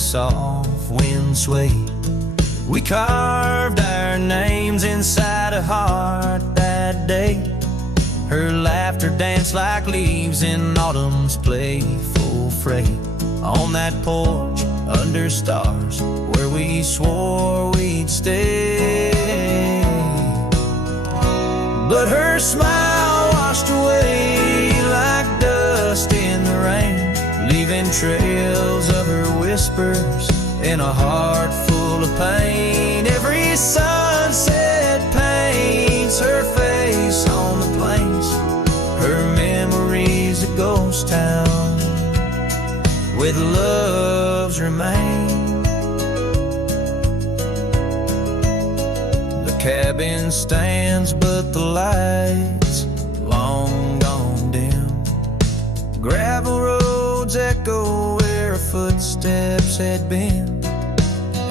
the soft wind swayed. We carved our names inside a heart that day. Her laughter danced like leaves in autumn's playful fray. On that porch under stars where we swore we'd stay. But her smile washed away like dust in the rain, leaving trails of her whispers in a heart full of pain. Every sunset paints her face on the plains. Her memory's a ghost town with love's remain. The cabin stands but the lights long gone dim. Gravel roads echo where her footsteps had been.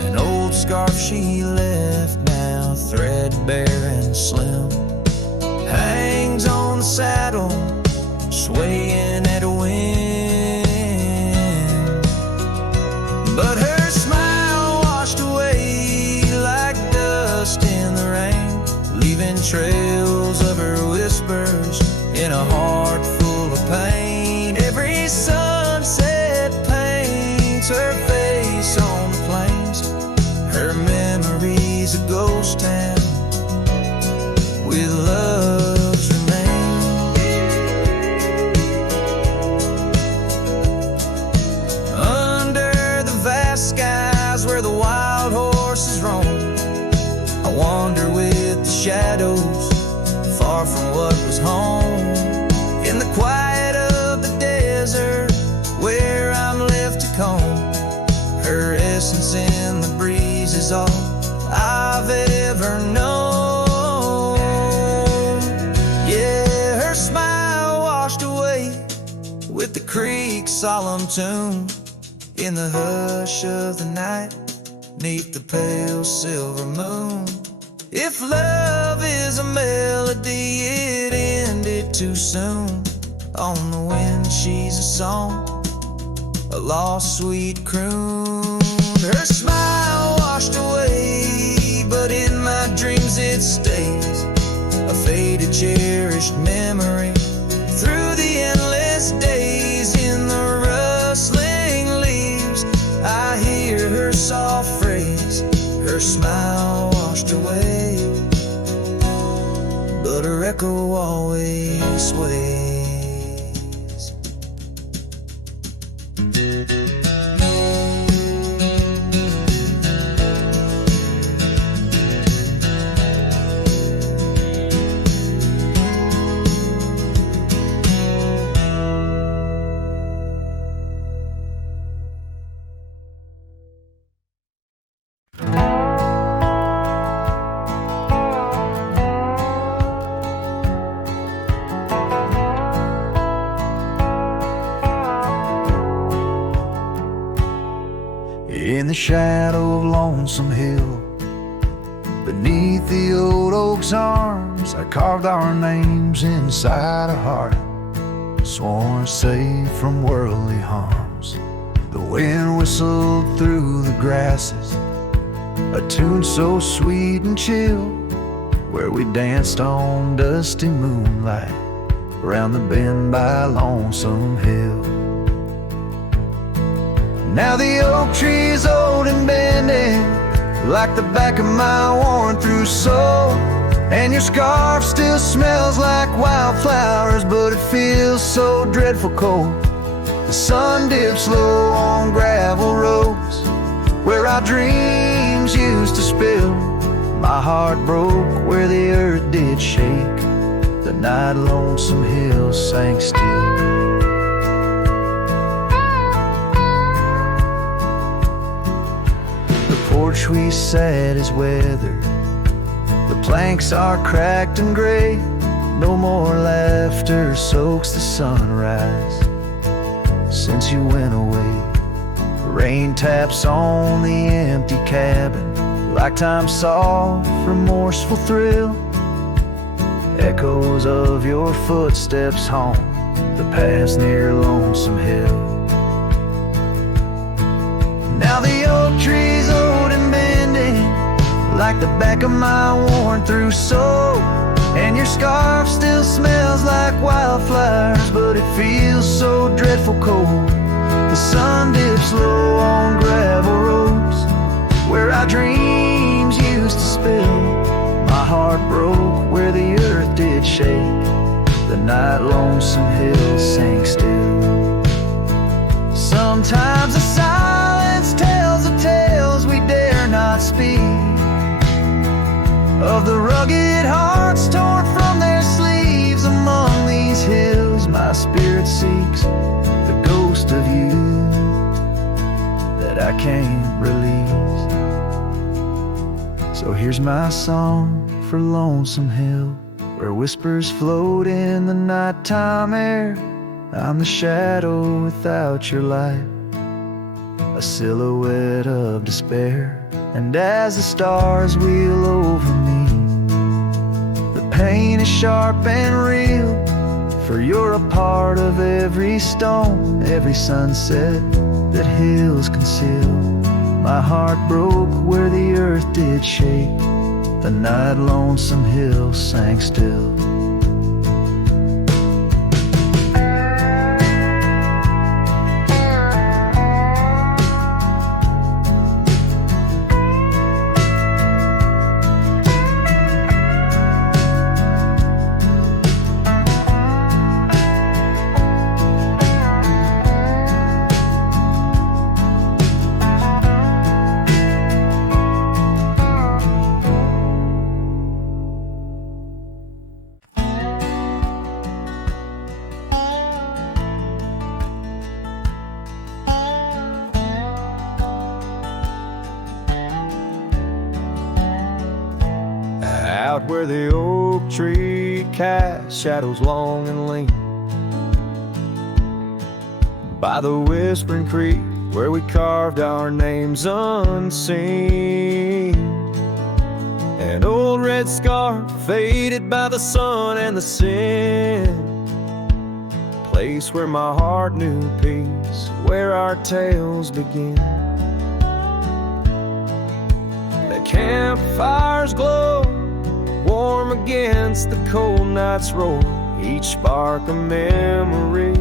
An old scarf she left, now threadbare and slim, hangs on the saddle, swaying at a wind. But her smile washed away like dust in the rain, leaving trails of her whispers in a heart full of pain. Every sunset paints her face on the plains. Her memory's a ghost town with love's remain. Under the vast skies where the wild horses roam, I wander with the shadows, far from what was home. In the quiet of the desert where I'm left to comb, her essence in the breeze is all I've ever known. Yeah, her smile washed away with the creek's solemn tune. In the hush of the night, 'neath the pale silver moon. If love is a melody, it ended too soon. On the wind she's a song, a lost sweet croon. Her smile washed away, but in my dreams it stays, a faded cherished memory through the endless days. In the rustling leaves I hear her soft phrase, her smile washed away, but her echo always sways. In the shadow of Lonesome Hill, beneath the old oak's arms, I carved our names inside a heart, sworn safe from worldly harms. The wind whistled through the grasses, a tune so sweet and chill, where we danced on dusty moonlight around the bend by Lonesome Hill. Now the oak tree's old and bending like the back of my worn-through soul, and your scarf still smells like wildflowers, but it feels so dreadful cold. The sun dips low on gravel roads where our dreams used to spill. My heart broke where the earth did shake the night Lonesome Hill sank still. Porch we sat is weathered, the planks are cracked and gray. No more laughter soaks the sunrise since you went away. Rain taps on the empty cabin like time's soft, remorseful thrill. Echoes of your footsteps haunt the paths near Lonesome Hill. Now the oak tree's old and bending like the back of my worn-through soul, and your scarf still smells like wildflowers, but it feels so dreadful cold. The sun dips low on gravel roads where our dreams used to spill. My heart broke where the earth did shake. The night Lonesome Hill sank still. Sometimes the silence tells the tales we dare not speak, of the rugged hearts torn from their sleeves. Among these hills my spirit seeks the ghost of you that I can't release. So here's my song for Lonesome Hill, where whispers float in the nighttime air. I'm the shadow without your light, a silhouette of despair. And as the stars wheel over me, the pain is sharp and real, for you're a part of every stone, every sunset that hills conceal. My heart broke where the earth did shake. The night Lonesome Hill sank still. Out where the oak tree casts shadows long and lean, by the whispering creek where we carved our names unseen. An old red scarf faded by the sun and the sin, place where my heart knew peace, where our tales begin. The campfire's glow, warm against the cold night's roar, each spark a memory,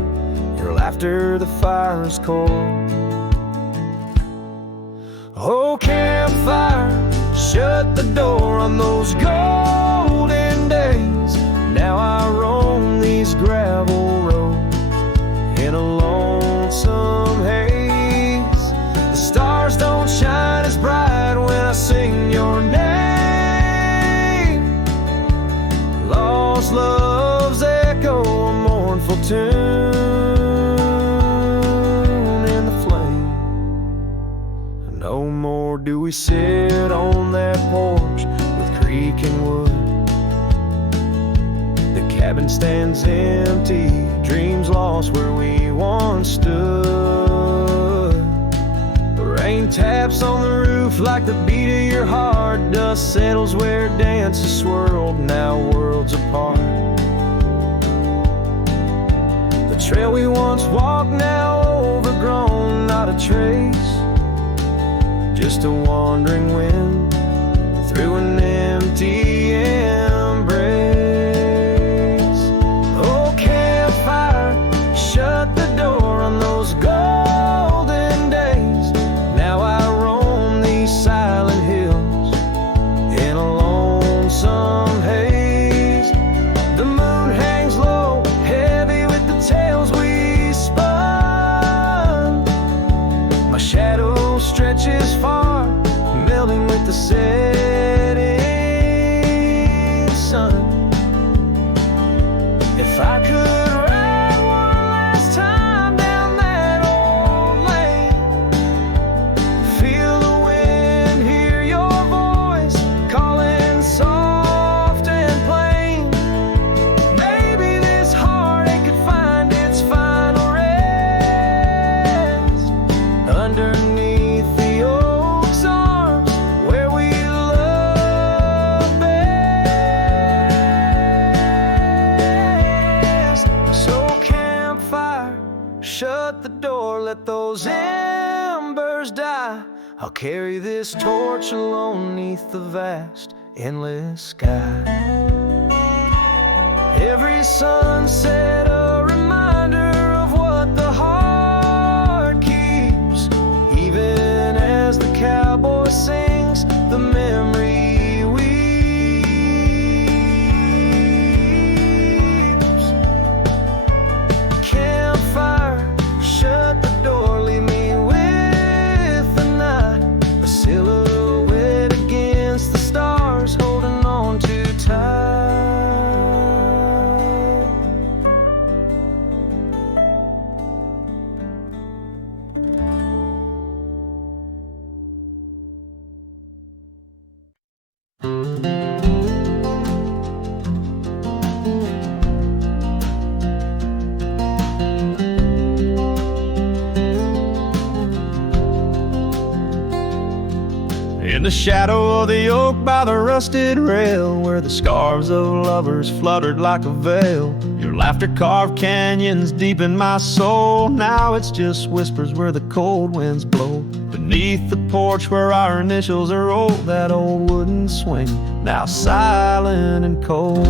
your laughter the fire's core. Oh campfire, shut the door on those golden days. Now I roam these gravel roads in a lonesome haze. The stars don't shine as bright when I sing your name. Lost love's echo, a mournful tune in the flame. No more do we sit on that porch with creek and wood. The cabin stands empty, dreams lost where we once stood. The rain taps on the roof like the beat of your heart. Dust settles where dances swirled, now worlds apart. The trail we once walked, now overgrown, not a trace, just a wandering wind through an empty embrace. Oh campfire, shut the door on those golden days. Now I roam these silent hills in a lonesome haze. The moon hangs low, heavy with the tales we spun. My shadow stretches far, melting with the setting sun. If I could ride one last time down that old lane, feel the wind, hear your voice calling soft and plain. Maybe this heartache could find its final rest underneath the oak others die, I'll carry this torch alone neath the vast, endless sky. Every sunset a reminder of what the heart keeps. Even as the cowboy sings, the memory weeps. Campfire, shut the door, leave me with the night. A silhouette against the stars, holding on too tight. In the shadow of the oak by the rusted rail, where the scarves of lovers fluttered like a veil, your laughter carved canyons deep in my soul. Now it's just whispers where the cold winds blow. Beneath the porch where our initials are rolled, that old wooden swing, now silent and cold.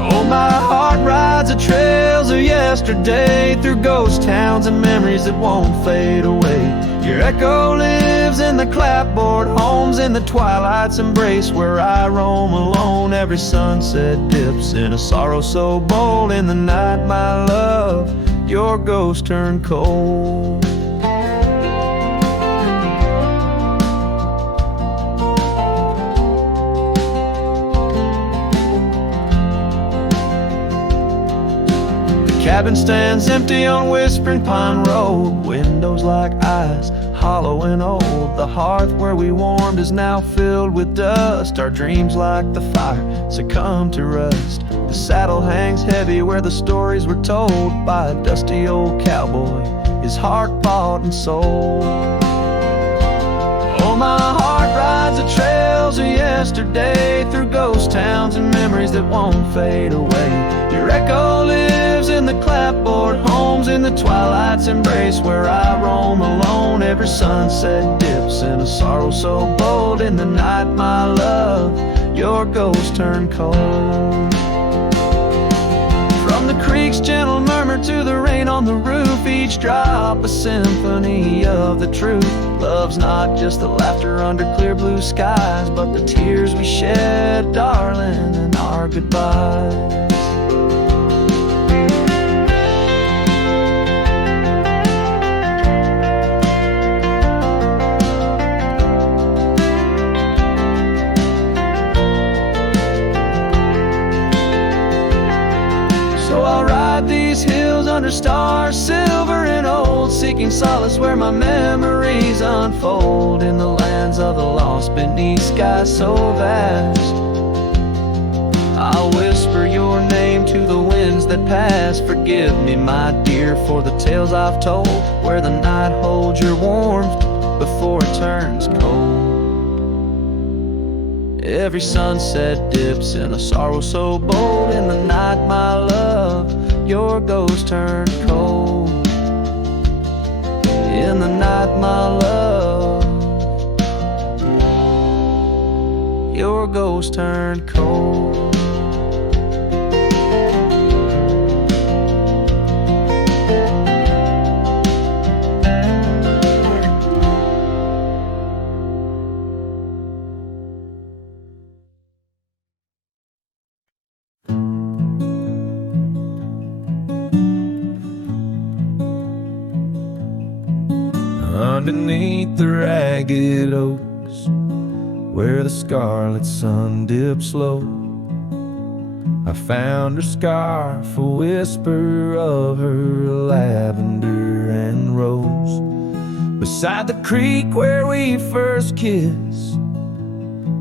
Oh, my heart rides the trails of yesterday, through ghost towns and memories that won't fade away. Your echo lives in the clapboard homes, in the twilight's embrace where I roam alone. Every sunset dips in a sorrow so bold. In the night, my love, your ghost turned cold. Cabin stands empty on Whispering Pine Road, windows like eyes, hollow and old. The hearth where we warmed is now filled with dust. Our dreams like the fire succumb to rust. The saddle hangs heavy where the stories were told by a dusty old cowboy, his heart bought and sold. Oh, my heart rides the trails of yesterday, through ghost towns and memories that won't fade away. Your echo lives in the clapboard homes, in the twilight's embrace where I roam alone. Every sunset dips in a sorrow so bold. In the night, my love, your ghost turned cold. From the creek's gentle murmur to the rain on the roof, each drop a symphony of the truth. Love's not just the laughter under clear blue skies, but the tears we shed, darling, in our goodbyes. These hills under stars, silver and old, seeking solace where my memories unfold. In the lands of the lost, beneath skies so vast, I'll whisper your name to the winds that pass. Forgive me, my dear, for the tales I've told, where the night holds your warmth before it turns cold. Every sunset dips in a sorrow so bold. In the night, my love, your ghost turned cold. In the night, my love, your ghost turned cold. Underneath the ragged oaks, where the scarlet sun dips low, I found her scarf, a whisper of her lavender and rose. Beside the creek where we first kissed,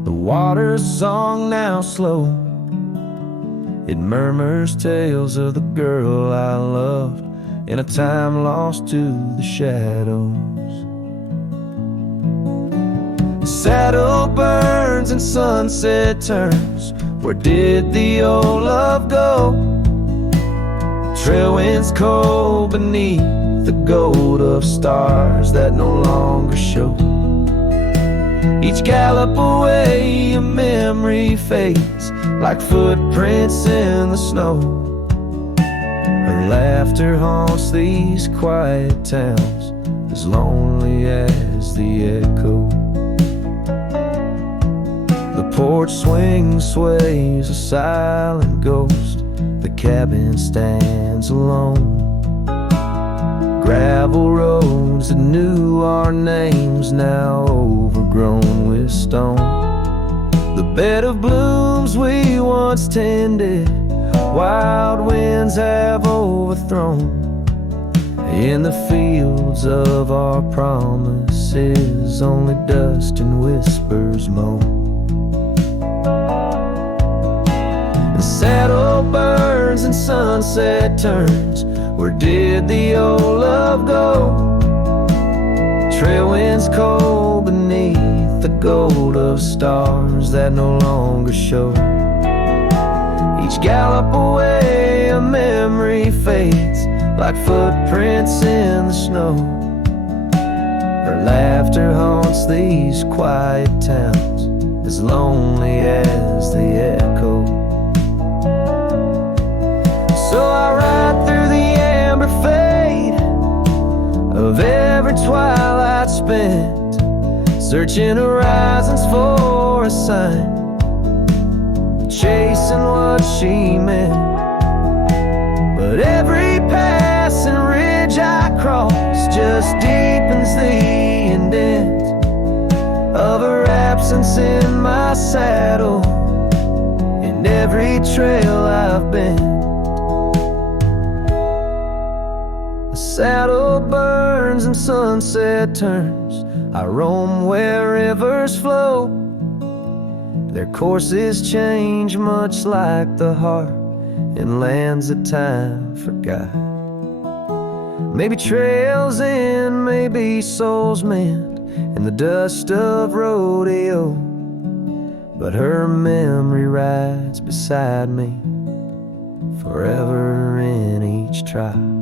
the water's song now slow, it murmurs tales of the girl I loved in a time lost to the shadows. Saddle burns and sunset turns, where did the old love go? Trail winds cold beneath the gold of stars that no longer show. Each gallop away, a memory fades like footprints in the snow. Her laughter haunts these quiet towns, as lonely as the echo. The porch swing sways, a silent ghost. The cabin stands alone. Gravel roads that knew our names, now overgrown with stone. The bed of blooms we once tended, wild winds have overthrown. In the fields of our promises, only dust and whispers moan. The saddle burns and sunset turns. Where did the old love go? Trail winds cold beneath the gold of stars that no longer show. Each gallop away, a memory fades like footprints in the snow. Her laughter haunts these quiet towns, as lonely as they echo. So I ride through the amber fade of every twilight spent, searching horizons for a sign, chasing what she meant. But every passing ridge I cross just deepens the indent of her absence in my saddle, in every trail I've been. Saddle burns and sunset turns. I roam where rivers flow. Their courses change much like the heart in lands that time forgot. Maybe trails end, maybe souls mend in the dust of rodeo. But her memory rides beside me forever in each tribe.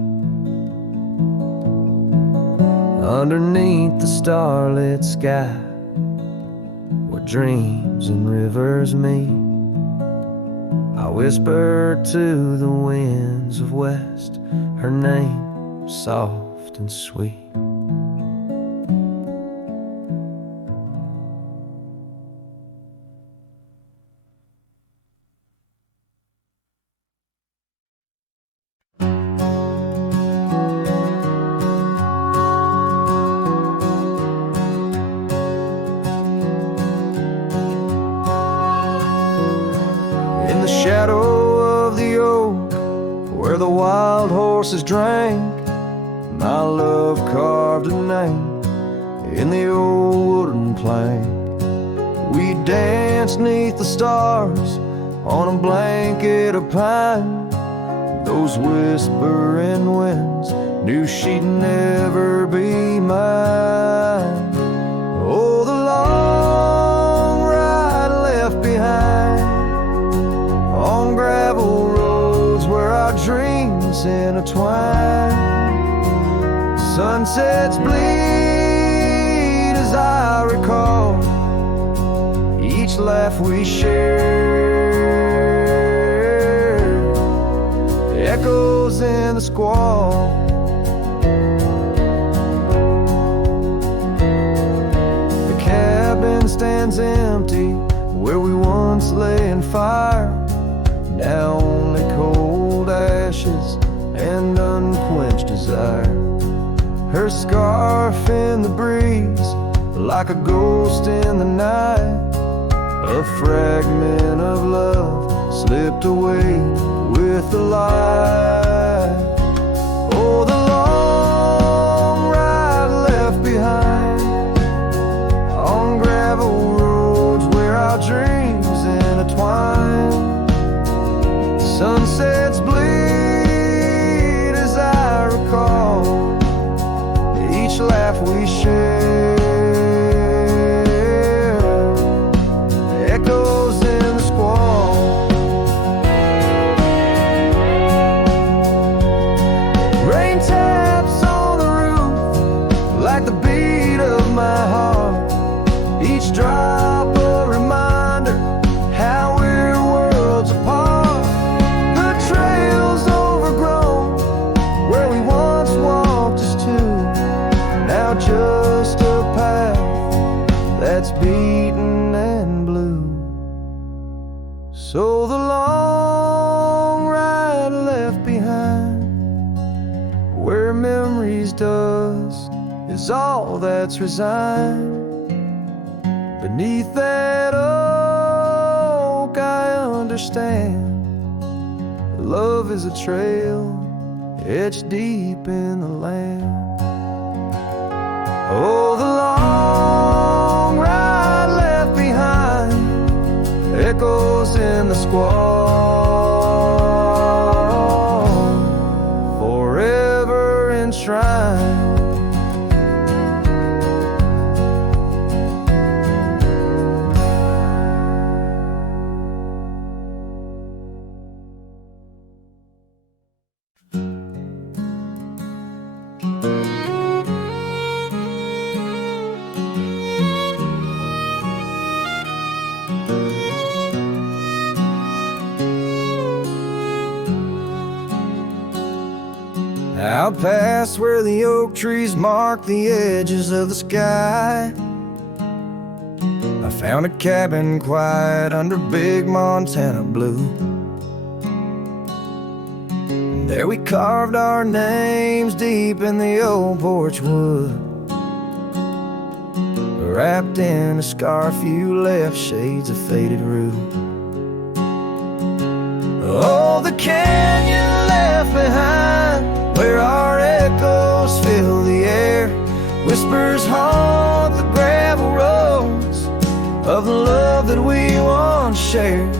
Underneath the starlit sky, where dreams and rivers meet, I whisper to the winds of west her name, soft and sweet. Drank, my love carved a name in the old wooden plank. We danced neath the stars on a blanket of pine. Those whispering winds knew she'd never be mine. Oh, the long ride left behind on gravel roads where our dreams intertwine. Sunsets bleed as I recall each laugh we shared, echoes in the squall. The cabin stands empty where we once lay in fire, now only cold ashes and unquenched desire. Her scarf in the breeze, like a ghost in the night. A fragment of love slipped away with the light. Oh, the long ride left behind on gravel roads where our dreams intertwine. Sunsets bleed as I recall each laugh we share, echoes in the squall. Rain taps on my heart. Each drop a reminder how we're worlds apart. The trail's overgrown where we once walked as two, now just a path that's beaten and blue. So the long ride left behind, where memory's dust is all that's resigned. Beneath that oak I understand, love is a trail etched deep in the land. Oh, the long ride left behind echoes in the squall, forever enshrined. Out past where the oak trees mark the edges of the sky, I found a cabin quiet under big Montana blue. And there we carved our names deep in the old porch wood. Wrapped in a scarf you left shades of faded rue. Oh, the canyon left behind, where our echoes fill the air. Whispers haunt the gravel roads of the love that we once shared.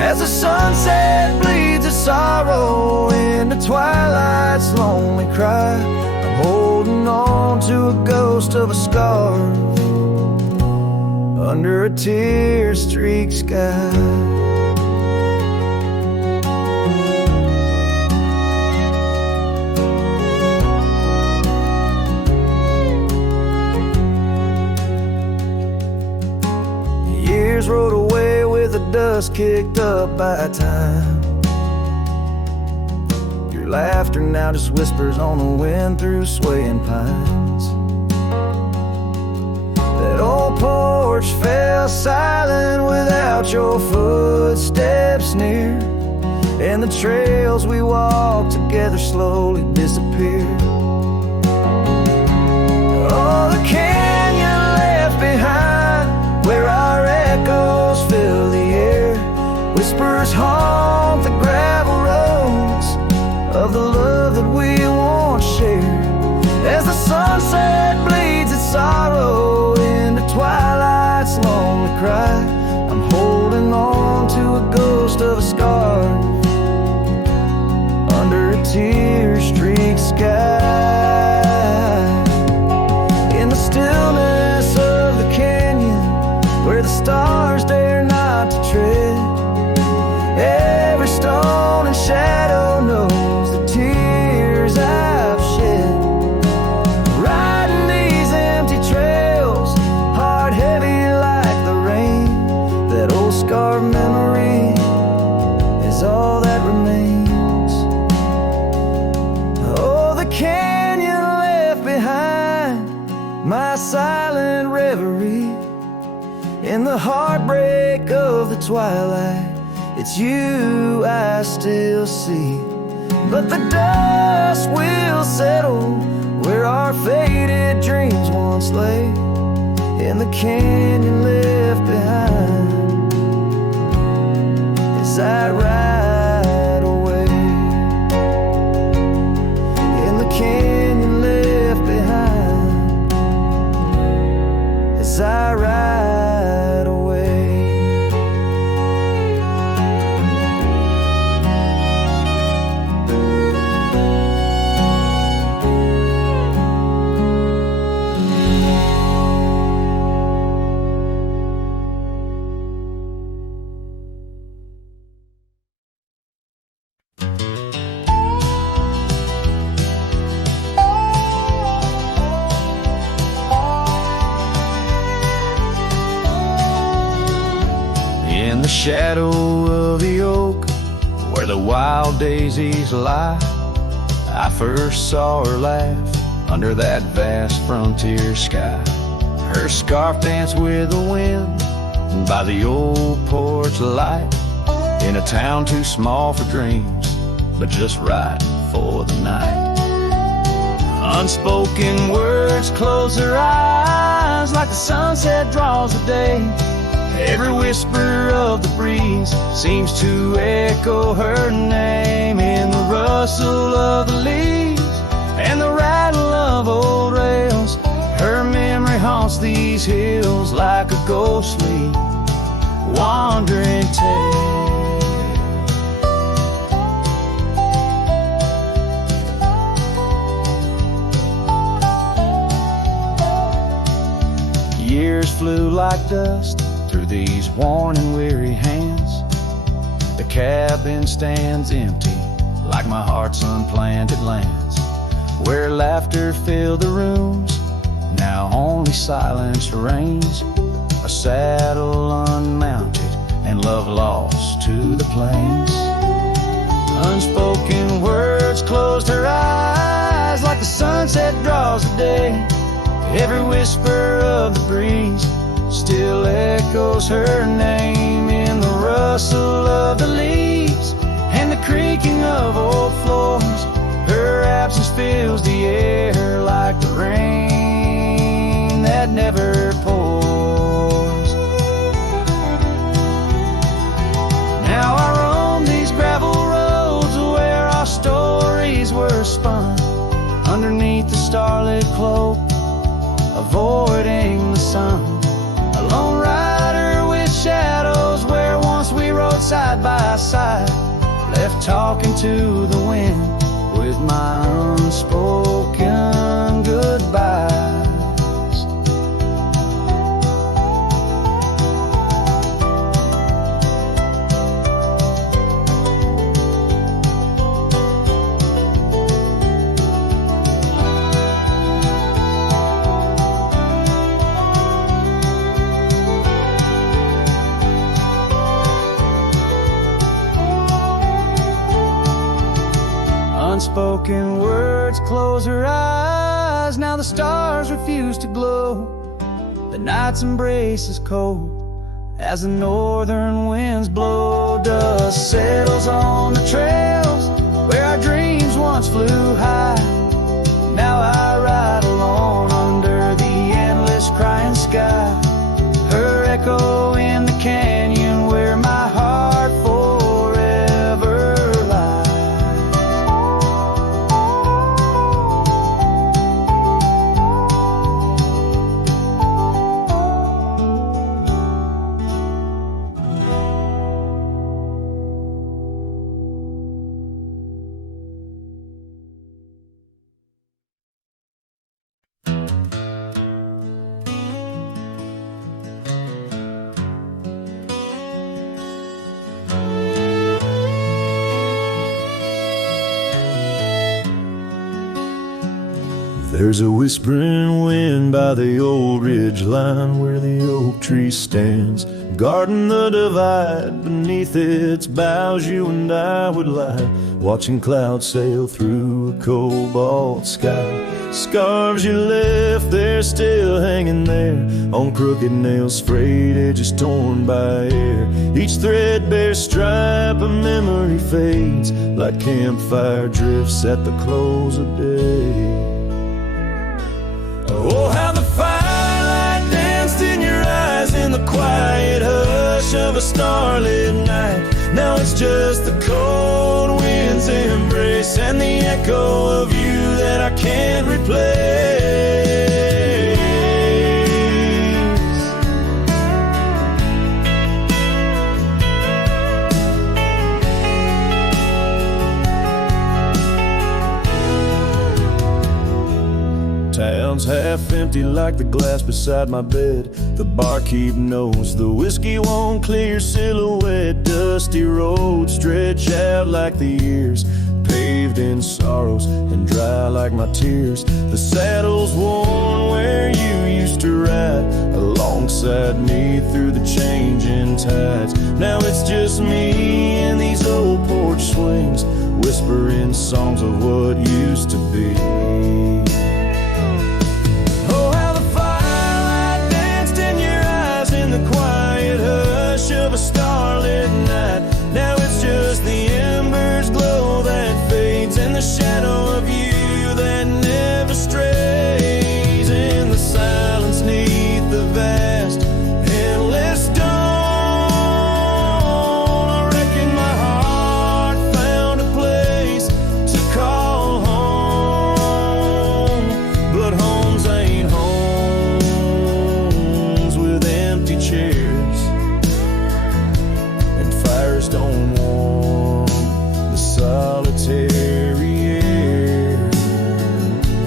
As the sunset bleeds a sorrow into twilight's lonely cry, I'm holding on to a ghost of a scarf under a tear-streaked sky. Rode away with the dust kicked up by time. Your laughter now just whispers on the wind through swaying pines. That old porch fell silent without your footsteps near, and the trails we walked together slowly disappeared. Oh, the canyon left behind, where our echoes fill the air. Whispers haunt the gravel roads of the love that we once shared. As the sunset bleeds its sorrow into twilight's lonely cry, I'm holding on to a ghost of a scarf under a tear-streaked sky. In the stillness of the canyon, where the stars dare not to tread, every stone and shadow knows the tears I've shed. Riding these empty trails, heart heavy like the rain, that old scarred memory is all that remains. Oh, the canyon left behind, my silent reverie. In the heartbreak of the twilight, it's you I still see. But the dust will settle where our faded dreams once lay, in the canyon left behind as I ride away. In the canyon left behind as I ride away. shadow of the oak where the wild daisies lie, I first saw her laugh under that vast frontier sky. Her scarf danced with the wind by the old porch light, in a town too small for dreams, but just right for the night. Unspoken words close her eyes like the sunset draws the day. Every whisper of the breeze seems to echo her name in the rustle of the leaves and the rattle of old rails. Her memory haunts these hills like a ghostly wandering tale. Years flew like dust through these worn and weary hands. The cabin stands empty like my heart's unplanted lands, where laughter filled the rooms, now only silence reigns. A saddle unmounted and love lost to the plains. Unspoken words closed her eyes like the sunset draws the day. Every whisper of the breeze still echoes her name in the rustle of the leaves and the creaking of old floors. Her absence fills the air like the rain that never pours. Now I roam these gravel roads where our stories were spun, underneath the starlit cloak, avoiding the sun. A lone rider with shadows where once we rode side by side, left talking to the wind with my unspoken goodbyes. Unspoken words close her eyes. Now the stars refuse to glow. The night's embrace is cold as the northern winds blow. Dust settles on the trails where our dreams once flew high. Now I ride alone under the endless crying sky. Her echo in the canyon where my heart forever lies. There's a whispering wind by the old ridge line where the oak tree stands, guarding the divide. Beneath its boughs you and I would lie, watching clouds sail through a cobalt sky. Scarves you left there still hanging there on crooked nails, frayed edges torn by air. Each threadbare stripe of memory fades like campfire drifts at the close of day. Oh, how the firelight danced in your eyes in the quiet hush of a starlit night. Now it's just the cold wind's embrace and the echo of you that I can't replace. Town's half empty like the glass beside my bed. The barkeep knows the whiskey won't clear your silhouette. Dusty roads stretch out like the years, paved in sorrows and dry like my tears. The saddle's worn where you used to ride alongside beside me through the changing tides. Now it's just me and these old porch swings, whispering songs of what used to be. Oh, how the firelight danced in your eyes in the quiet hush of a starlit night. Now it's just the embers glow that fades in the shadow of you that never strays in the silence neath the vast endless dawn. I reckon my heart found a place to call home, but homes ain't homes with empty chairs, and fires don't warm the solitary air.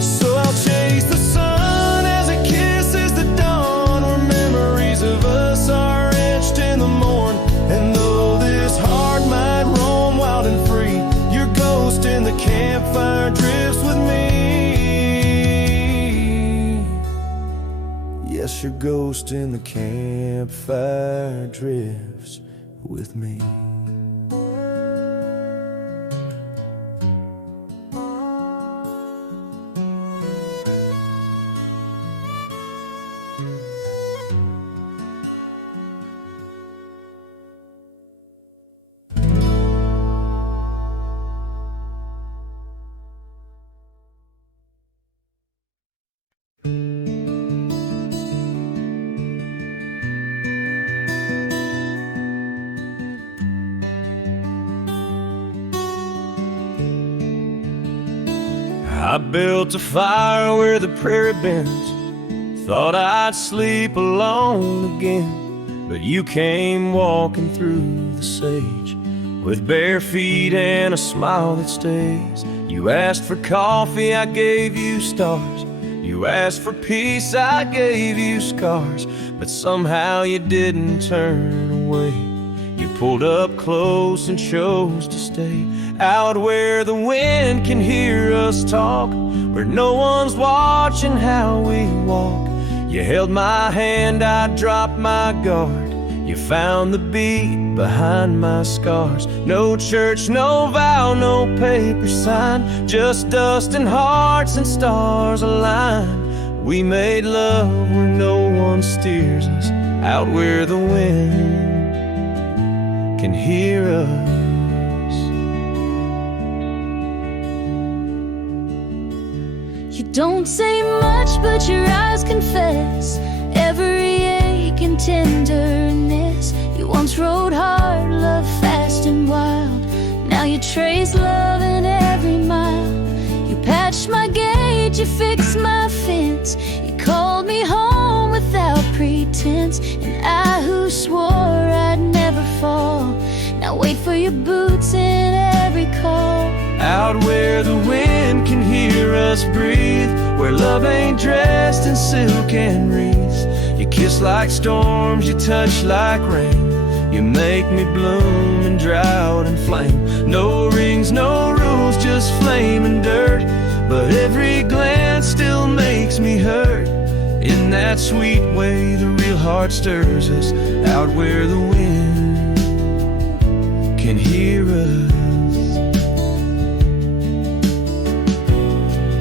So I'll chase the sun as it kisses the dawn, where memories of us are etched in the morn. And though this heart might roam wild and free, your ghost in the campfire drifts with me. Yes, your ghost in the campfire drifts with me. I built a fire where the prairie bends, thought I'd sleep alone again, but you came walking through the sage with bare feet and a smile that stays. You asked for coffee, I gave you stars. You asked for peace, I gave you scars, but somehow you didn't turn away. You pulled up close and chose to stay out where the wind can hear us talk, where no one's watching how we walk. You held my hand, I dropped my guard. You found the beat behind my scars. No church, no vow, no paper sign, just dust and hearts and stars aligned. We made love where no one steers us, out where the wind can hear us. You don't say much, but your eyes confess every ache and tenderness. You once rode hard, loved fast and wild. Now you trace love in every mile. You patched my gate, you fixed my fence. You called me home without pretense. And I who swore I'd never fall, now wait for your boots in every call. Out where the wind can hear us breathe, where love ain't dressed in silk and wreaths. You kiss like storms, you touch like rain. You make me bloom in drought and flame. No rings, no rules, just flame and dirt, but every glance still makes me hurt. In that sweet way the real heart stirs us, out where the wind can hear us.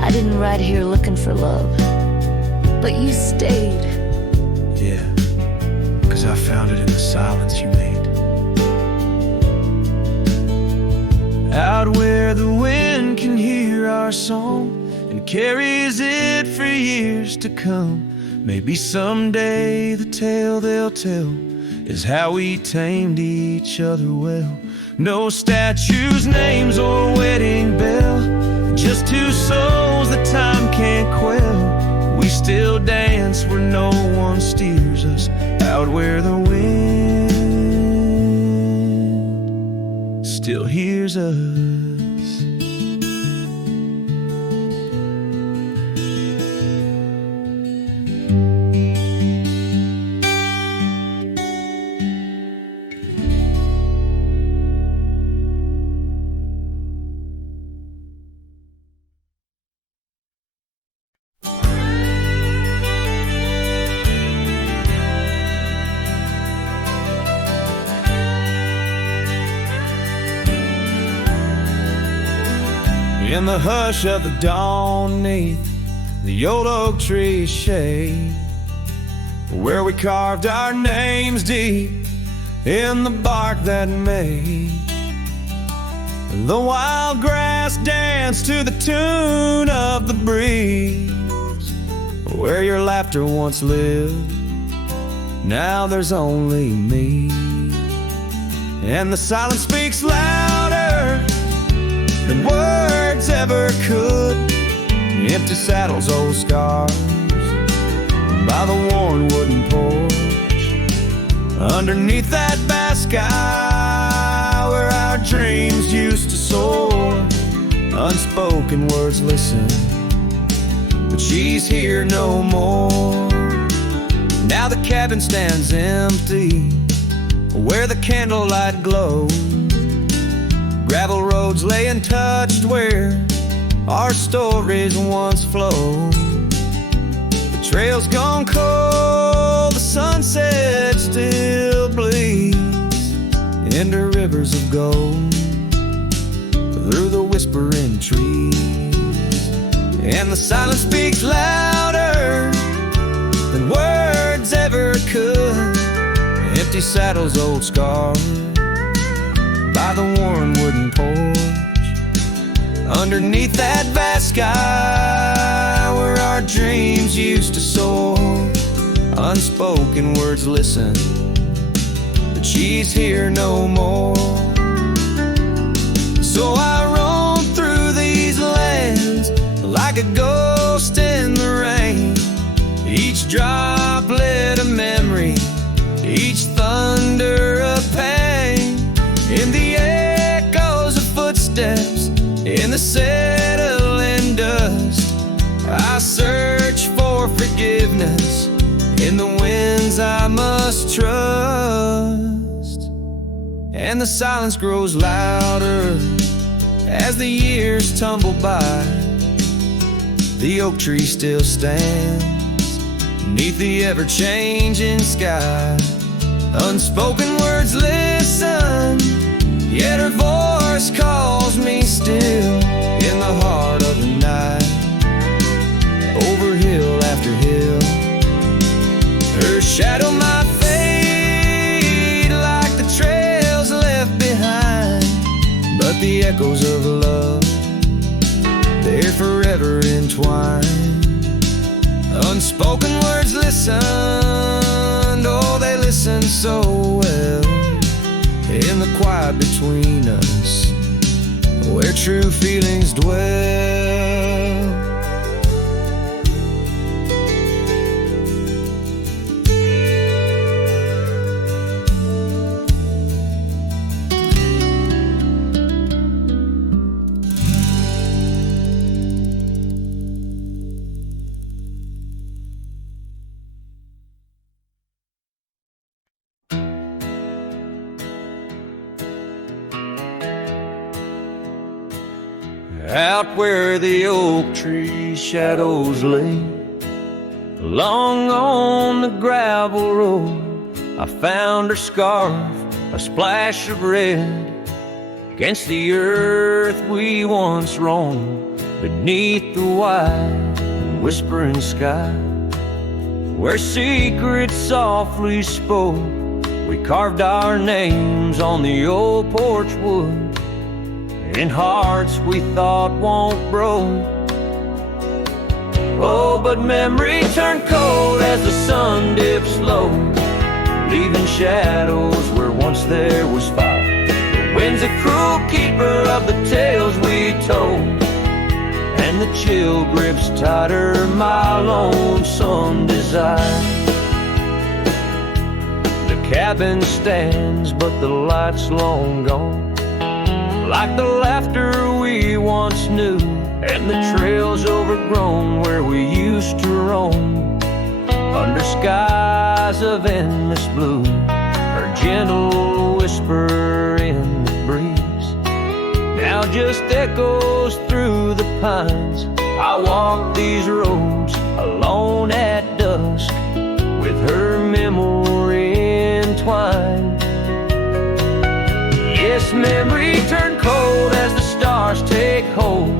I didn't ride here looking for love, but you stayed. Yeah, 'cause I found it in the silence you made. Out where the wind can hear our song and carries it for years to come. Maybe someday the tale they'll tell is how we tamed each other well. No statues, names, or wedding bell, just two souls that time can't quell. We still dance where no one steers us, out where the wind still hears us. In the hush of the dawn, neath the old oak tree shade, where we carved our names deep in the bark that made the wild grass dance to the tune of the breeze. Where your laughter once lived, now there's only me. And the silence speaks louder than words ever could. Empty saddles, old scars by the worn wooden porch, underneath that vast sky where our dreams used to soar. Unspoken words listen, but she's here no more. Now the cabin stands empty where the candlelight glows. Gravel roads lay untouched where our stories once flowed. The trail's gone cold, the sunset still bleeds into rivers of gold through the whispering trees. And the silence speaks louder than words ever could. Empty saddles, old scars by the worn wooden porch, underneath that vast sky where our dreams used to soar. Unspoken words listen, but she's here no more. So I roam through these lands like a ghost in the rain, each droplet a memory, each thunder a pain. In the echoes of footsteps, in the settling dust, I search for forgiveness in the winds I must trust. And the silence grows louder as the years tumble by. The oak tree still stands beneath the ever-changing sky. Unspoken words listen, yet her voice calls me still in the heart of the night. Over hill after hill, her shadow might fade like the trails left behind, but the echoes of love, they're forever entwined. Unspoken words listen, oh, they listen so well in the quiet between us, where true feelings dwell. Out where the oak tree shadows lay, along on the gravel road, I found her scarf, a splash of red, against the earth we once roamed, beneath the wide and whispering sky, where secrets softly spoke. We carved our names on the old porch wood, in hearts we thought won't grow. Oh, but memory turned cold as the sun dips low, leaving shadows where once there was fire. The wind's a cruel keeper of the tales we told, and the chill grips tighter my lonesome desire. The cabin stands, but the light's long gone, like the laughter we once knew, and the trails overgrown where we used to roam, under skies of endless blue. Her gentle whisper in the breeze now just echoes through the pines. I walk these roads alone at dusk, with her memory entwined. Yes, memory turned cold as the stars take hold,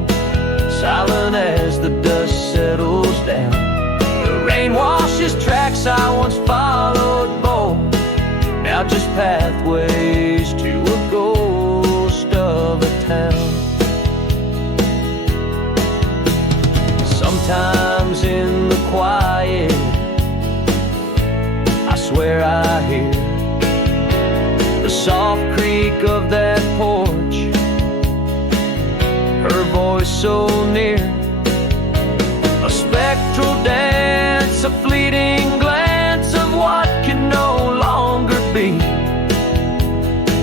just tracks I once followed bold, now just pathways to a ghost of a town. Sometimes in the quiet, I swear I hear the soft creak of that porch, her voice so near. A spectral dance, a fleeting glance of what can no longer be,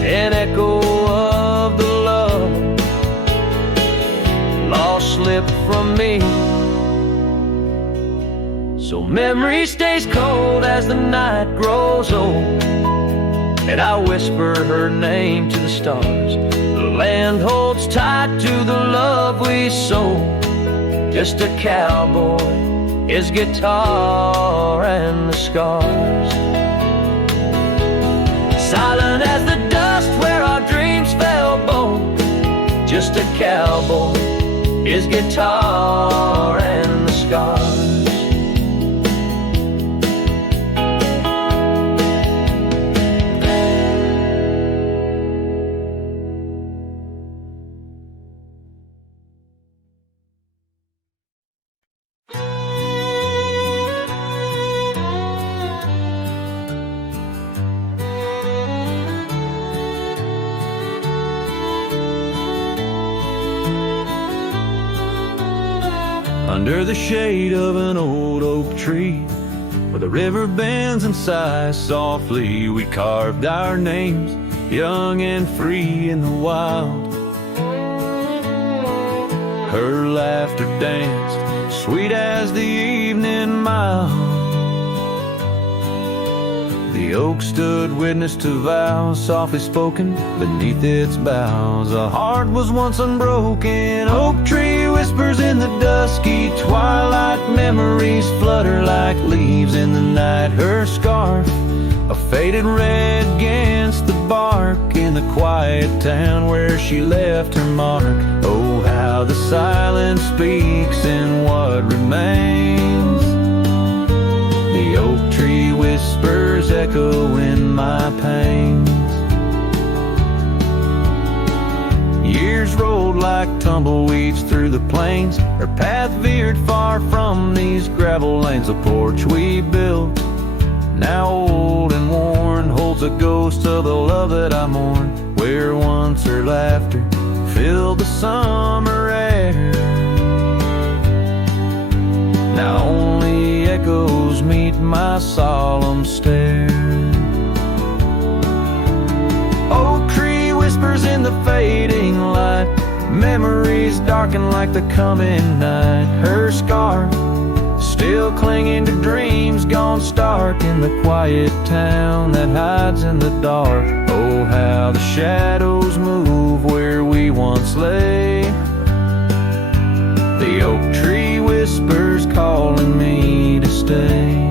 an echo of the love lost slipped from me. So memory stays cold as the night grows old, and I whisper her name to the stars. The land holds tight to the love we sold, just a cowboy, his guitar and the scars. Silent as the dust where our dreams fell bone, just a cowboy, his guitar and the scars. Under the shade of an old oak tree, where the river bends and sighs softly, we carved our names, young and free in the wild. Her laughter danced, sweet as the evening mild. The oak stood witness to vows softly spoken beneath its boughs. A heart was once unbroken. Oak tree whispers in the dusky twilight. Memories flutter like leaves in the night. Her scarf, a faded red against the bark, in the quiet town where she left her mark. Oh, how the silence speaks in what remains. The oak tree whispers echo in my pains. Years rolled like tumbleweeds through the plains. Her path veered far from these gravel lanes. The porch we built, now old and worn, holds a ghost of the love that I mourn. Where once her laughter filled the summer air, now only echoes meet my solemn stare. Oak tree whispers in the fading light. Memories darken like the coming night. Her scarf still clinging to dreams gone stark in the quiet town that hides in the dark. Oh, how the shadows move where we once lay. The oak tree whispers calling me to stay.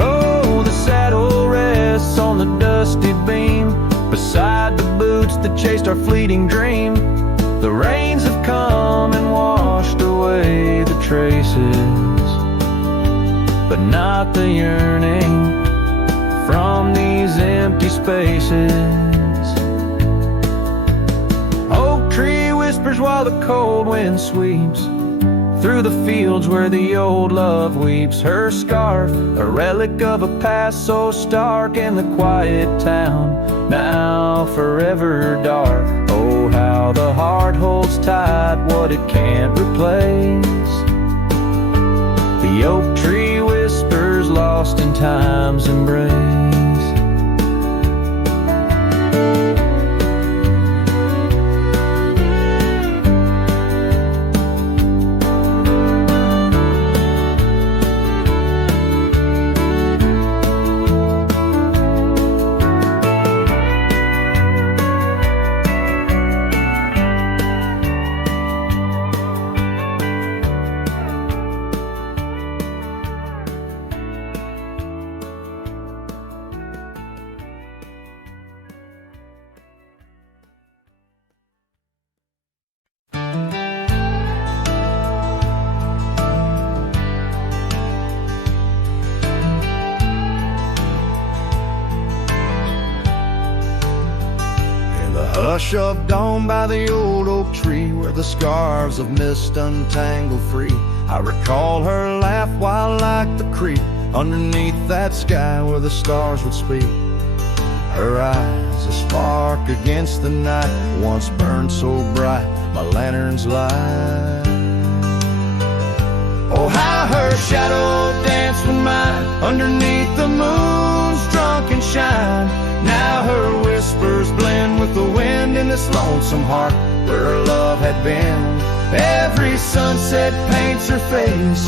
Oh, the saddle rests on the dusty beam beside the boots that chased our fleeting dream. The rains have come and washed away the traces, but not the yearning from these empty spaces. Oak tree whispers while the cold wind sweeps through the fields where the old love weeps. Her scarf, a relic of a past so stark in the quiet town, now forever dark. Oh, how the heart holds tight what it can't replace. The oak tree whispers lost in time's embrace. hush of dawn by the old oak tree, where the scarves of mist untangle free. I recall her laugh while like the creek, underneath that sky where the stars would speak. Her eyes, a spark against the night, once burned so bright, my lantern's light. Oh, how her shadow danced with mine, underneath the moon's drunken shine. Now her whispers blend with the wind in this lonesome heart where her love had been. Every sunset paints her face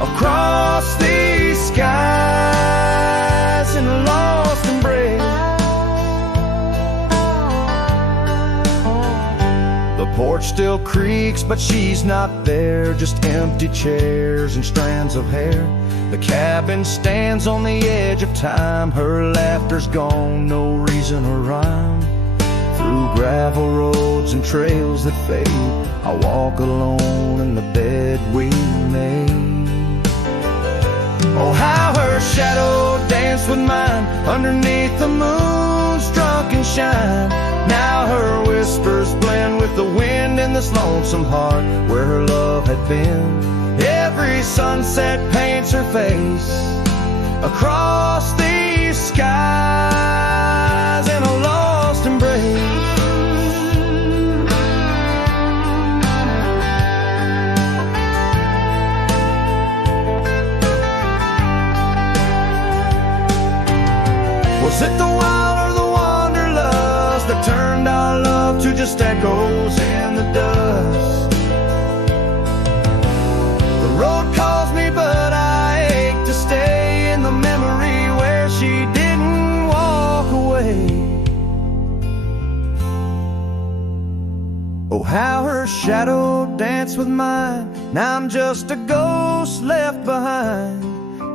across these skies in a lost embrace. The porch still creaks, but she's not there, just empty chairs and strands of hair. The cabin stands on the edge of time, her laughter's gone, no reason or rhyme. Through gravel roads and trails that fade, I walk alone in the bed we made. Oh, how her shadow danced with mine, underneath the moon's drunken shine. Now her whispers blend with the wind in this lonesome heart where her love had been. Every sunset paints her face across these skies in a lost embrace. Was it the wild or the wanderlust that turned our love to just echoes in the dust? The road calls me, but I ache to stay in the memory where she didn't walk away. Oh, how her shadow danced with mine, now I'm just a ghost left behind.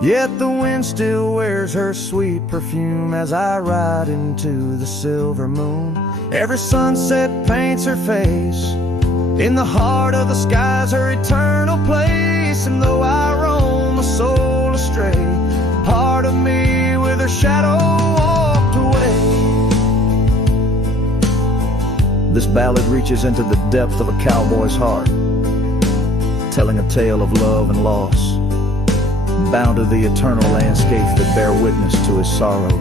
Yet the wind still wears her sweet perfume as I ride into the silver moon. Every sunset paints her face, in the heart of the skies her eternal place. And though I roam a soul astray, part of me with her shadow walked away. This ballad reaches into the depth of a cowboy's heart, telling a tale of love and loss, bound to the eternal landscapes that bear witness to his sorrow.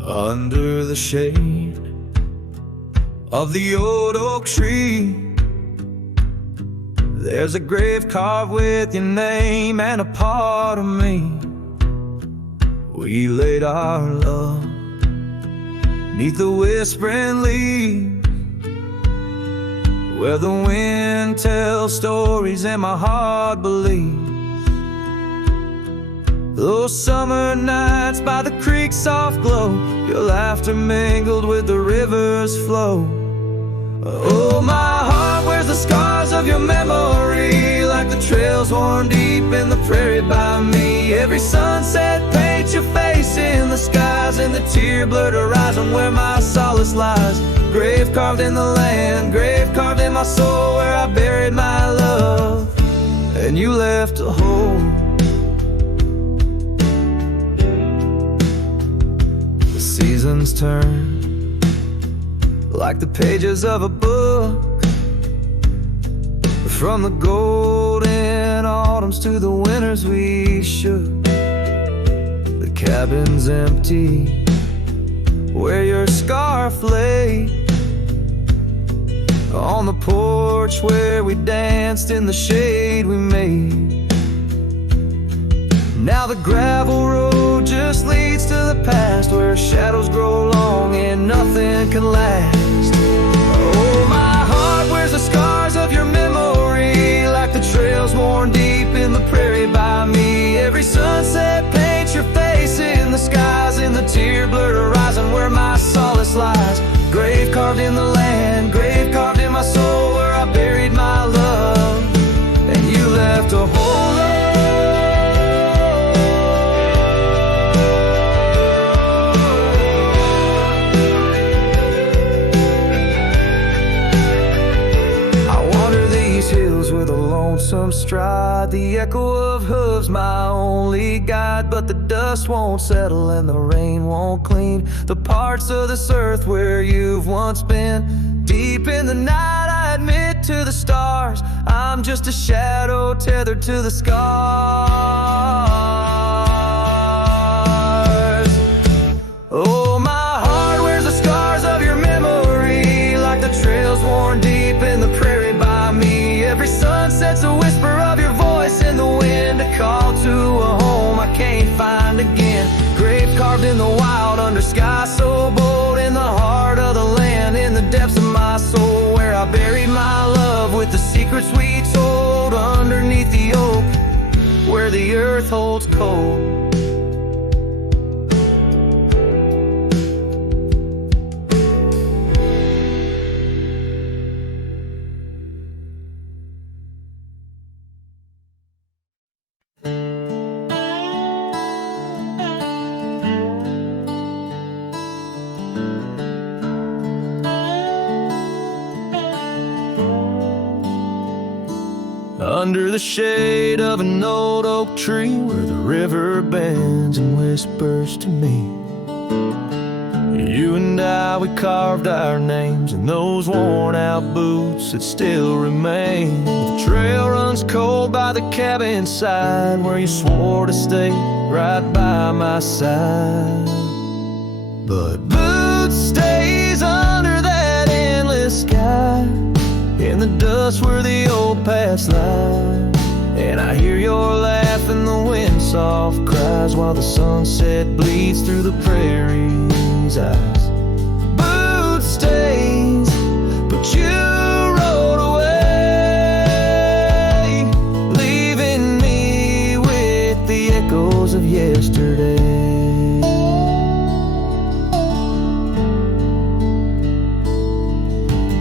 Under the shade of the old oak tree, there's a grave carved with your name and a part of me. We laid our love 'neath the whispering leaves, where the wind tells stories and my heart believes. Those summer nights by the creek's soft glow, your laughter mingled with the river's flow. Oh, my heart wears the scars of your memory, like the trails worn deep in the prairie by me. Every sunset paints your face in the skies, and the tear-blurred horizon where my solace lies. Grave carved in the land, grave carved in my soul, where I buried my love, and you left a hole. The seasons turn like the pages of a book, from the golden autumns to the winters we shook. The cabin's empty where your scarf lay, on the porch where we danced in the shade we made. Now the gravel road just leads to the past, where shadows grow long and nothing can last. Oh, my heart wears the scars of your memory, like the trails worn deep in the prairie by me. Every sunset paints your face in the skies, in the tear-blurred horizon where my solace lies. Grave carved in the land, grave carved in my soul, where I buried my love, and you left a hole. lonesome stride, the echo of hooves my only guide. But the dust won't settle and the rain won't clean the parts of this earth where you've once been. Deep in the night I admit to the stars, I'm just a shadow tethered to the scars. Oh, my heart wears the scars of your memory, like the trails worn deep in the prairie by me. Every sunset's a whisper of your voice in the wind, a call to a home I can't find again. Grave carved in the wild under sky so bold, in the heart of the land, in the depths of my soul, where I buried my love with the secrets we told, underneath the oak where the earth holds cold. Under the shade of an old oak tree, where the river bends and whispers to me, you and I, we carved our names in those worn out boots that still remain. The trail runs cold by the cabin side, where you swore to stay right by my side. But boots stays under that endless sky, in the dust where the old paths lie. And I hear your laugh and the wind soft cries, while the sunset bleeds through the prairie's eyes. Boot stains, but you rode away, leaving me with the echoes of yesterday.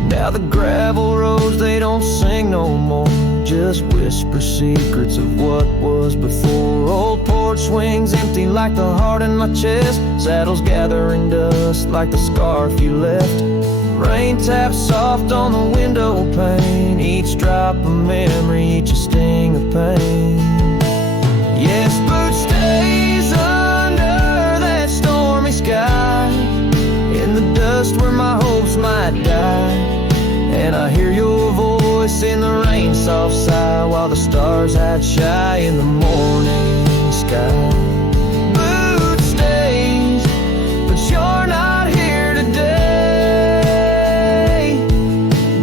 Now the gravel roads, they don't sing no more, just whisper secrets of what was before. Old porch swings empty like the heart in my chest, saddles gathering dust like the scarf you left. Rain taps soft on the window pane, each drop a memory, each a sting of pain. Yes, boot stays under that stormy sky, in the dust where my hopes might die. And I hear your voice in the rain soft sigh, while the stars hide shy in the morning sky. Boot stains, but you're not here today,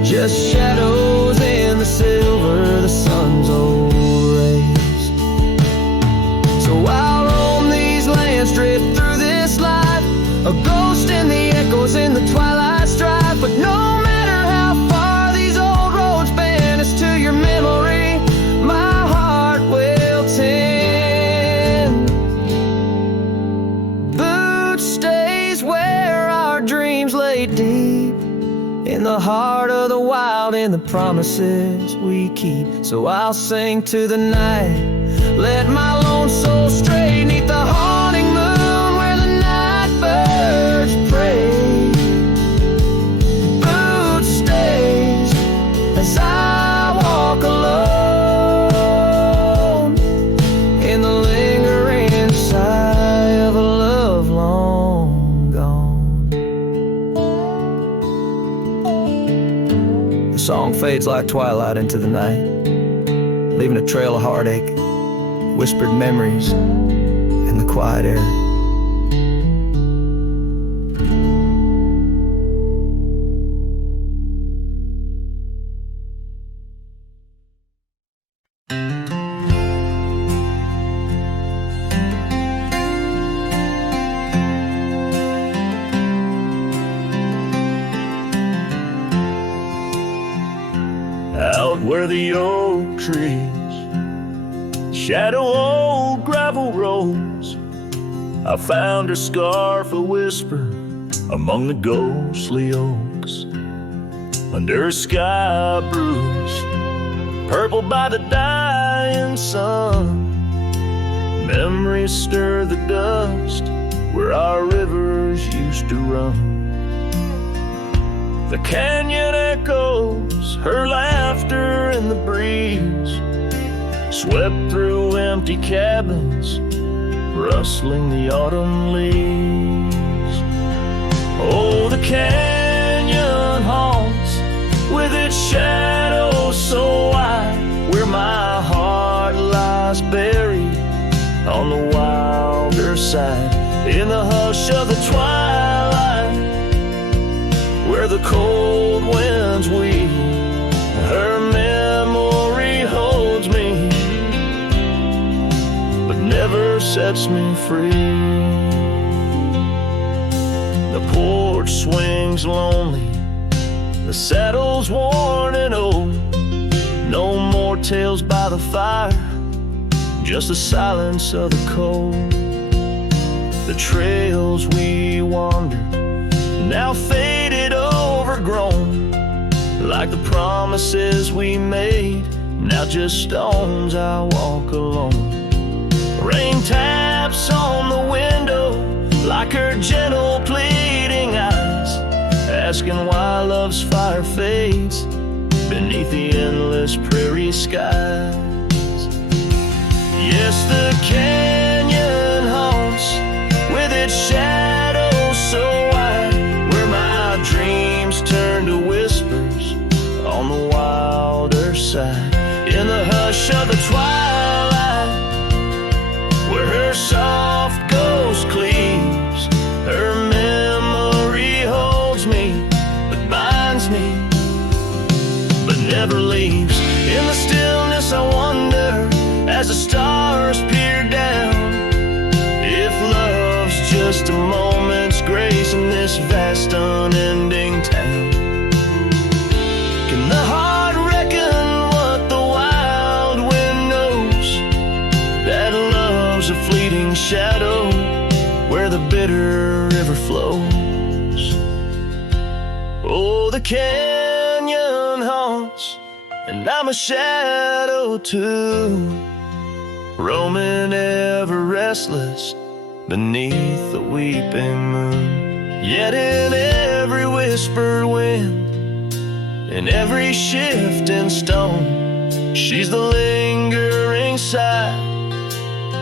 just shadows in the silver, the sun's old rays. So I'll roam these lands, drift through this life, a ghost in the echoes in the twilight strife. But no matter how far these old roads bend us to your memory, my heart will tend. Boot stays where our dreams lay deep, in the heart of the wild, in the promises we keep. So I'll sing to the night, let my lone soul stray 'neath the haunting moon, where the night birds pray. Boot stays as I walk alone, in the lingering sigh of a love long gone. The song fades like twilight into the night, leaving a trail of heartache, whispered memories in the quiet air. Out where the oak trees shadow old gravel roads, I found her scarf a whisper among the ghostly oaks. Under a sky bruised, purple by the dying sun, memories stir the dust where our rivers used to run. The canyon echoes, her laughter in the breeze, swept through empty cabins, rustling the autumn leaves. Oh, the canyon haunts with its shadows so wide, where my heart lies buried on the wilder side. In the hush of the twilight, where the cold winds weep, her memory holds me, but never sets me free. The porch swings lonely, the saddle's worn and old. No more tales by the fire, just the silence of the cold. The trails we wandered, now faded, overgrown, like the promises we made, now just stones I walk alone. Rain taps on the window like her gentle pleading eyes, asking why love's fire fades beneath the endless prairie skies. Yes, the canyon haunts with its shadows so wide, where my dreams turn to whispers on the wilder side. In the hush of the twilight, where her soft ghost cleaves, her memory holds me, but binds me, but never leaves. In the stillness I wonder, as the stars peer down, if love's just a moment's grace in this vast unending town. Can the heart reckon what the wild wind knows, that love's a fleeting shadow where the bitter river flows? Oh, the canyon haunts, and I'm a shadow too, roaming ever restless beneath the weeping moon. Yet in every whispered wind, in every shifting stone, she's the lingering sigh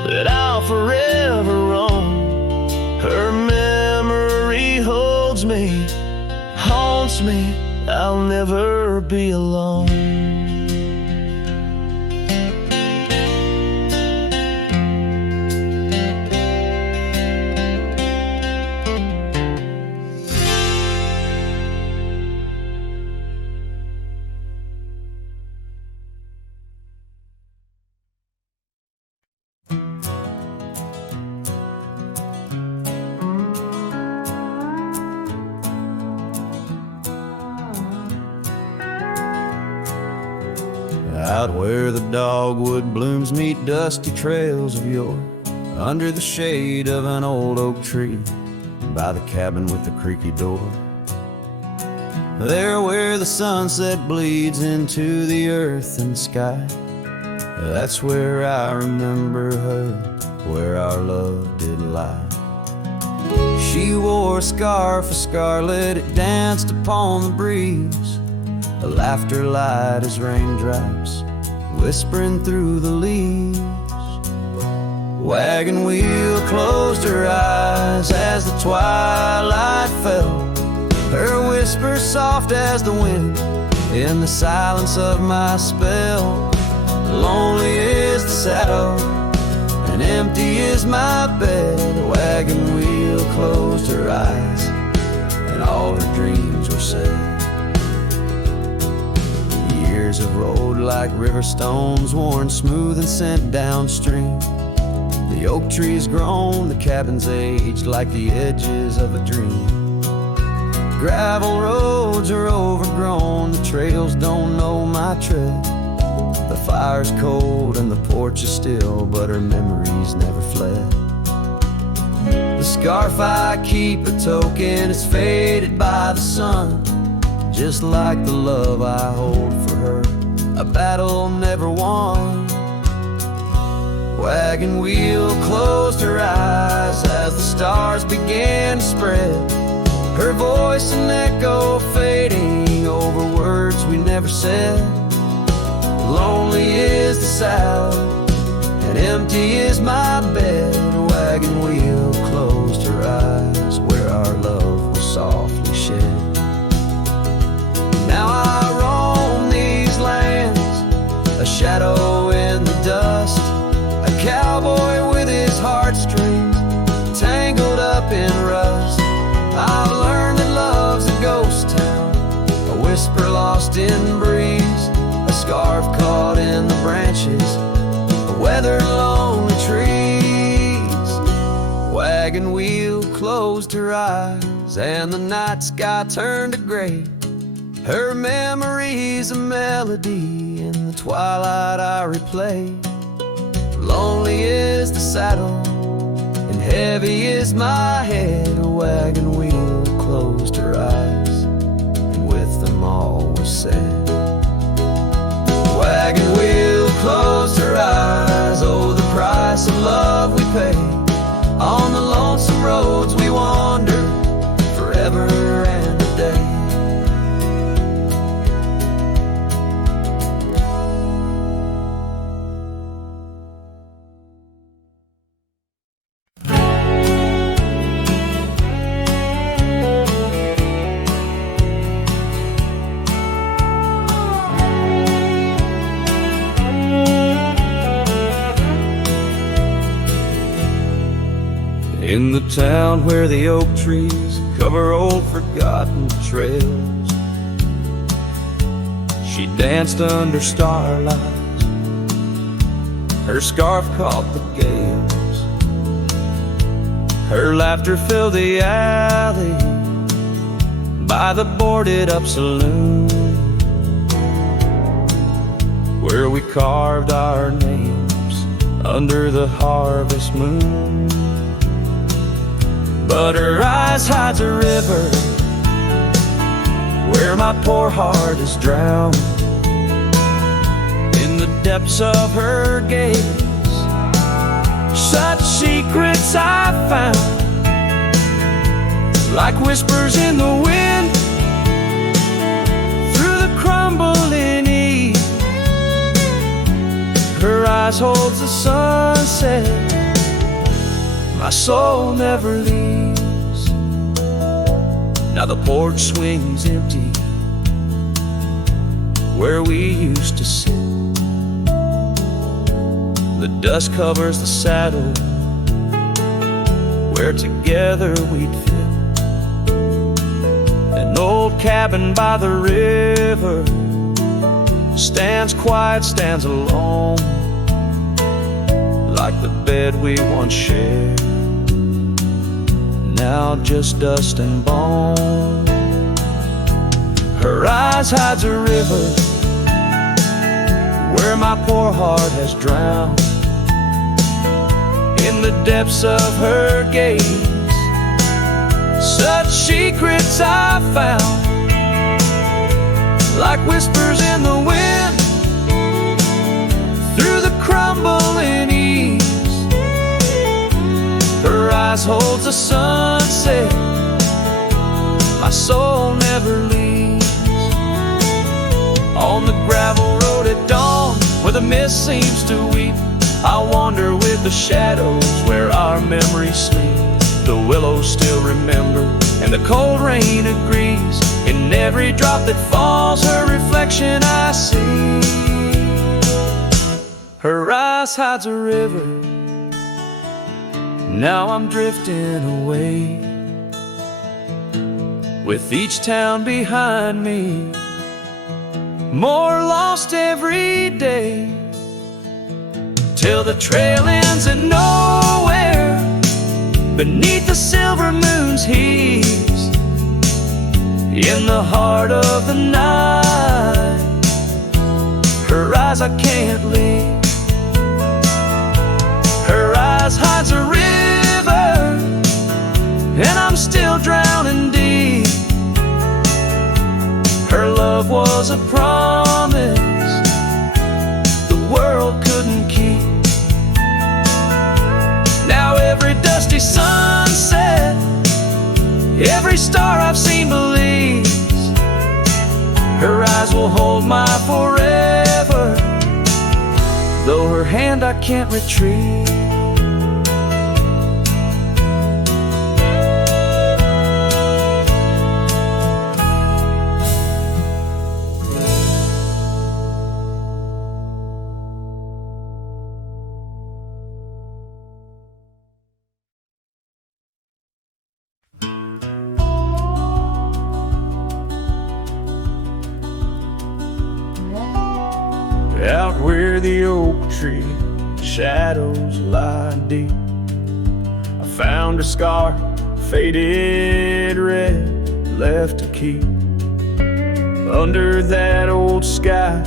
that I'll forever roam. Her memory holds me, haunts me, I'll never be alone. Out where the dogwood blooms meet dusty trails of yore, under the shade of an old oak tree, by the cabin with the creaky door. There where the sunset bleeds into the earth and sky, that's where I remember her, where our love did lie. She wore a scarf of scarlet, it danced upon the breeze, a laughter light as raindrops whispering through the leaves. Wagon wheel closed her eyes as the twilight fell, her whisper soft as the wind in the silence of my spell. Lonely is the saddle and empty is my bed. The wagon wheel closed her eyes and all her dreams were said. Years have rolled like river stones, worn smooth and sent downstream. The oak tree's grown, the cabin's aged like the edges of a dream. Gravel roads are overgrown, the trails don't know my tread. The fire's cold and the porch is still, but her memories never fled. The scarf I keep a token, it's faded by the sun, just like the love I hold for her, a battle never won. Wagon wheel closed her eyes as the stars began to spread, her voice an echo fading over words we never said. Lonely is the south, and empty is my bed. A wagon wheel closed her eyes where our love was softly shed. Now I roam these lands, a shadow in the dust, a cowboy with his heartstrings tangled up in rust. I've learned that love's a ghost town, a whisper lost in breeze, a scarf caught in the branches, a weathered lonely trees. Wagon wheel closed her eyes and the night sky turned to gray. Her memory's a melody in the twilight I replay. Lonely is the saddle and heavy is my head. A wagon wheel closed her eyes, and with them all was said. Wagon wheel closed her eyes, oh the price of love we pay. On the lonesome roads we wander forever and a day. In the town where the oak trees cover old forgotten trails, she danced under starlight, her scarf caught the gales. Her laughter filled the alley by the boarded up saloon, where we carved our names under the harvest moon. But her eyes hides a river where my poor heart is drowned. In the depths of her gaze, such secrets I found, like whispers in the wind through the crumbling eve. Her eyes holds the sunset, my soul never leaves. Now the porch swings empty where we used to sit. The dust covers the saddle where together we'd fit. An old cabin by the river stands quiet, stands alone, like the bed we once shared, now just dust and bone. Her eyes hides a river where my poor heart has drowned. In the depths of her gaze, such secrets I found, like whispers in the wind through the crumbling eaves. Her eyes holds the sunset, my soul never leaves. On the gravel road at dawn, where the mist seems to weep, I wander with the shadows where our memories sleep. The willows still remember, and the cold rain agrees. In every drop that falls, her reflection I see. Her eyes hides a river, now I'm drifting away, with each town behind me, more lost every day, till the trail ends at nowhere, beneath the silver moon's heaves. In the heart of the night, her eyes I can't leave. Her eyes hides a river, and I'm still drowning deep. Her love was a promise the world couldn't keep. Now every dusty sunset, every every star I've seen believes her eyes will hold my forever, though her hand I can't retrieve. Out where the oak tree shadows lie deep, I found a scar, faded red, left to keep. Under that old sky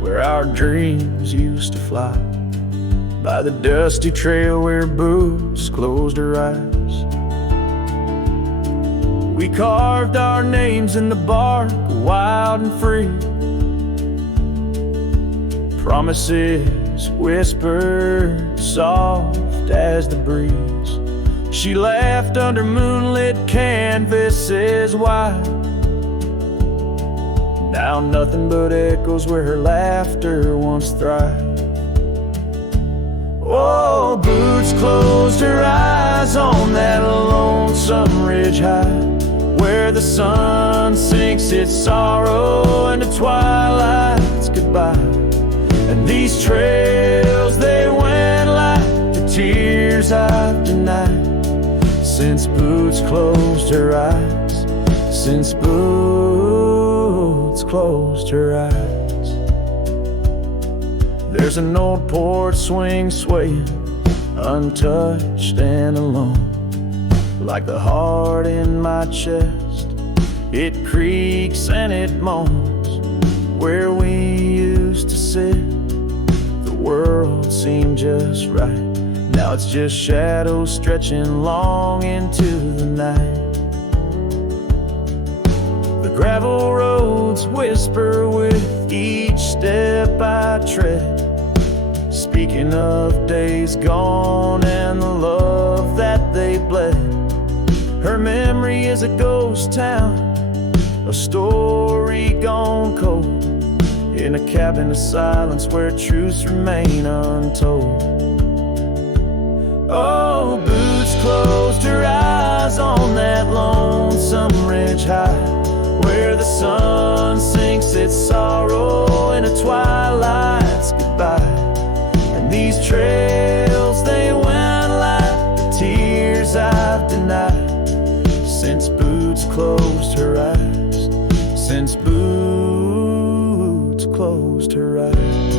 where our dreams used to fly, by the dusty trail where boots closed her eyes. We carved our names in the bark, wild and free. Promises whispered soft as the breeze. She laughed under moonlit canvases wide. Now nothing but echoes where her laughter once thrived. Oh, boots closed her eyes on that lonesome ridge high, where the sun sinks its sorrow into twilight's goodbye. And these trails, they went like the tears I've denied, since boots closed her eyes, since boots closed her eyes. There's an old porch swing swaying, untouched and alone, like the heart in my chest. It creaks and it moans where we used to sit. The world seemed just right. Now it's just shadows stretching long into the night. The gravel roads whisper with each step I tread, speaking of days gone and the love that they bled. Her memory is a ghost town, a story gone cold, in a cabin of silence where truths remain untold. Oh, boots closed her eyes on that lonesome ridge high, where the sun sinks its sorrow into twilight's goodbye. And these trails, they went like the tears I've denied, since boots closed her eyes, since boots closed her eyes.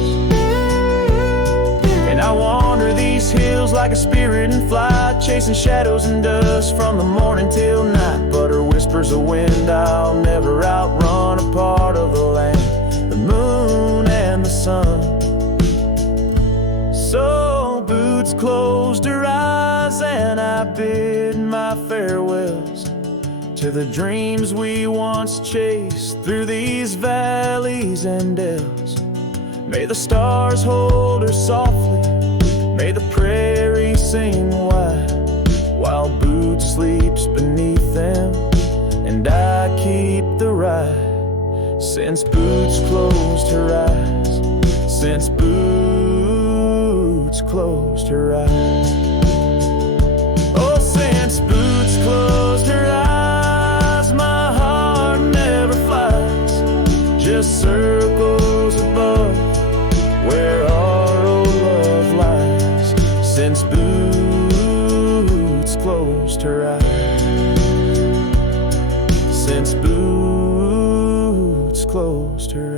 And I wander these hills like a spirit in flight, chasing shadows and dust from the morning till night. But her whispers of wind I'll never outrun, a part of the land, the moon and the sun. So boots closed her eyes and I bid my farewells to the dreams we once chased through these valleys and dells. May the stars hold her softly, may the prairie sing wide, while boots sleeps beneath them and I keep the ride. Since boots closed her eyes, since boots closed her eyes. Oh, since boots closed her eyes, my heart never flies, just circles above where our old love lies. Since boots closed her eyes, since boots closed her eyes.